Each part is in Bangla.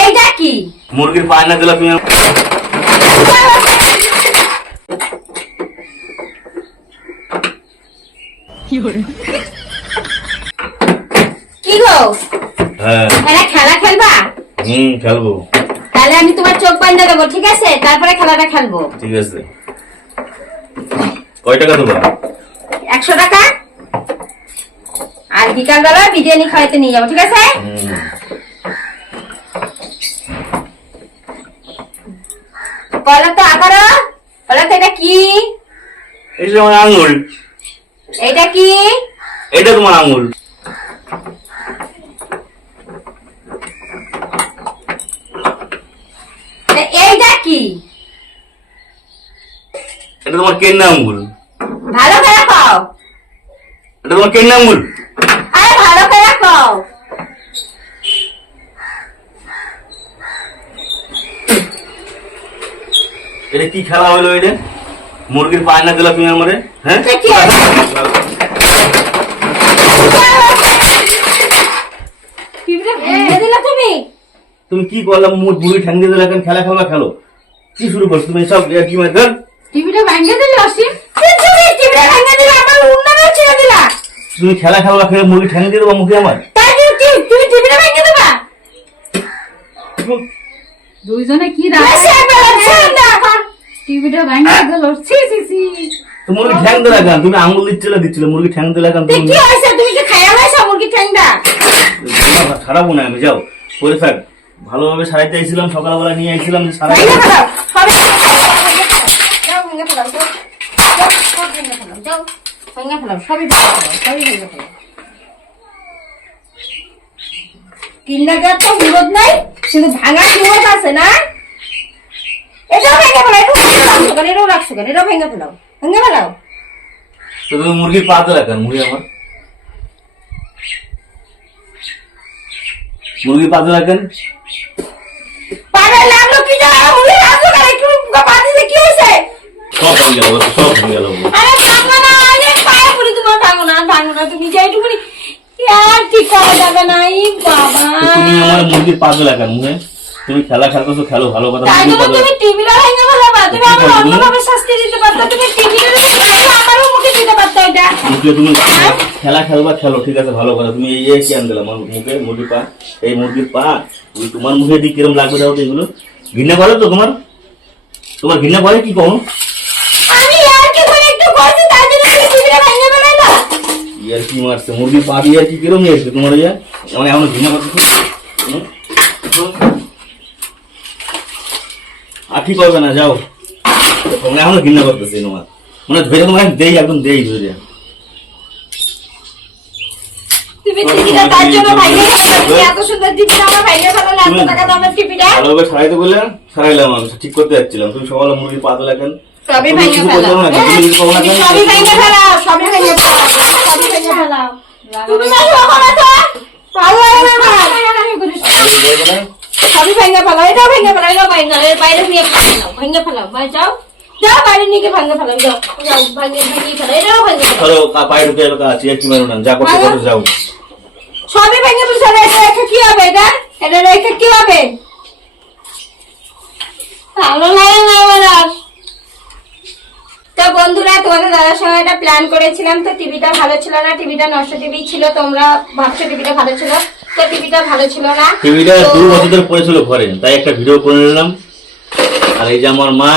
এইটা কি? মুরগির পায় না দিলে তুমি কি গো? হ্যাঁ। খেলা খেলবা? হুম খেলব। তাহলে আমি তোমার চোখ বান্ধা দেবো ঠিক আছে? তারপরে খেলাটা খেলব। ঠিক আছে। কয় টাকা দেবো? একশো টাকা? আর বিকাল বেলা বিরিয়ানি খাওয়াতে নিয়ে যাব ঠিক আছে? বলো তো আবারও বলো তো এটা কি? এই যে আমার আঙুল। এটা কি? এটা তোমার আঙুল। এইটা কি? এটা তোমার কেন্না আঙুল। ভালো করে খাও এটা তোমার কেন্না আঙুল আরে ভালো করে খাও এটা কি খেলা হলো এটা? মুরগির পায় না দিলে তুমি আমারে হ্যাঁ? তুমি? তুমি কি করলাম? মুরগি ঠ্যাং দিয়ে দিলে এখন খেলা খেলা খেলো। কি শুরু করছ তুমি? সব কি মানে ধর। টিভিটা ভেঙে দিলে অসীম? তুমি? টিভিটা ভেঙে দিলে আমার উন্নয়ন ছেড়ে দিলা? তুমি খেলা খেলা খেলে মুরগি ঠ্যাং দিয়ে দেবো মুখে আমার? তাই তুমি কি- তুমি টিভিটা ভেঙে দেবা? দুইজনে কি না। টিভিটা ভাঙা গেল ছি ছি ছি। তো মুরগি ঠ্যাং দিয়ে লাগান। তুমি আঙুল দিচ্ছিলে দিচ্ছিলে মুরগি ঠ্যাং দিয়ে লাগান তুমি। কি হয়েছে? তুমি কি খাইয়া লাইছো মুরগি ঠ্যাংটা? খারাপ না আমি যাও। পরে থাক। ভালোভাবে সারাইতে আইছিলাম সকালবেলা নিয়ে আইছিলাম যে সারাই যাও ভেঙে ফেলাও সবই ভেঙে ফেলাও সবই ভেঙে ফেলাও। কিনা তো বিরোধ নাই কিন্তু ভাঙা বিরোধ আছে না? এটাও ভেঙে ফেলাও এটাও ভেঙে রাখছো কেন এটাও রাখছো কেন? এটাও ভেঙে ফেলাও। ভেঙে ফেলাও। তো তুমি মুরগির পা তো লাগান মুরগি আমার। মুরগির পা তো লাগান পাড়ায় লাগল কি জানো মুড়ি রাখছো কেন? একটু বাদিতে কি হয়েছে? সব ভেঙে গেল সব ভেঙে গেল আরে ভাঙো না আরে পায়ে পড়ি তোমার ভাঙো না ভাঙো না তুমি যেটুকুনি আর ঠিক করা যাবে না এই বাবা। তুমি আমার মুরগির পা তো লাগান মুখে তুমি খেলা খেলতেছো খেলো ভালো কথা তুমি ভেঙে খেলা খেলবা খেলো ঠিক আছে ভালো কথা। তুমি এই কি আন আমার মুখে? মুরগির পা? এই মুরগির পা? তোমার মুখে দিয়ে কিরম লাগবে দাও তো এগুলো? ঘৃণা করে তো তোমার? তোমার ঘৃণা করে কি কম করে করছি ইয়ার কি মারছে? মুরগির পা দিয়ে কি কিরম নিয়েছে তোমার ইয়া? আমার এমন ঘৃণা করতেছে আর কি করবে না যাও। তোমরা এখনও ঘৃণা করতেছে তোমার মানে ধরে তোমার দেই একদম দেই ধরে ঠিক করতে যাচ্ছিলাম। তুমি সকালে মুরগির পা লেখেন সবই ভেঙে তুমি কেন? সবই ভেঙে তুমি ভেঙে ভেঙে ভেঙে বাইরে নিয়ে ভেঙে ফেলাও যাও। যাও বাইরে নিয়ে গিয়ে ভেঙে ফেলাও যাও। যাও ভেঙে ভেঙে ফেলাও এটাও ভেঙে ফেলাও পায়ে ঢুকে এলো কাজ কি মারো না যা করতে ভালো। যাও। সবই ভেঙে ফেলছে এটা রেখে কি হবে এটা? এটা রেখে কি হবে? ভালো লাগে না আমার আর। তো বন্ধুরা তোমাদের দাদার সঙ্গে একটা প্ল্যান করেছিলাম তো টিভিটা ভালো ছিল না টিভিটা নষ্ট টিভি ছিল তোমরা ভাবছ টিভিটা ভালো ছিল তো টিভিটা ভালো ছিল না। টিভিটা দু বছর ধরে পড়েছিল ঘরে তাই একটা ভিডিও করে নিলাম। আর এই যে আমার মা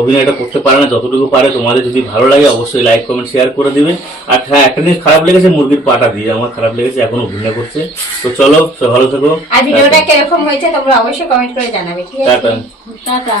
অভিনয়টা করতে পারে না যতটুকু পারে তোমাদের যদি ভালো লাগে অবশ্যই লাইক কমেন্ট শেয়ার করে দিবেন। আর হ্যাঁ একটা জিনিস খারাপ লেগেছে মুরগির পাটা দিয়ে আমার খারাপ লেগেছে এখনও অভিনয় করছে। তো চলো ভালো থেকো। আর ভিডিওটা কীরকম হয়েছে তোমরা অবশ্যই কমেন্ট করে জানাবে ঠিক আছে? টাটা।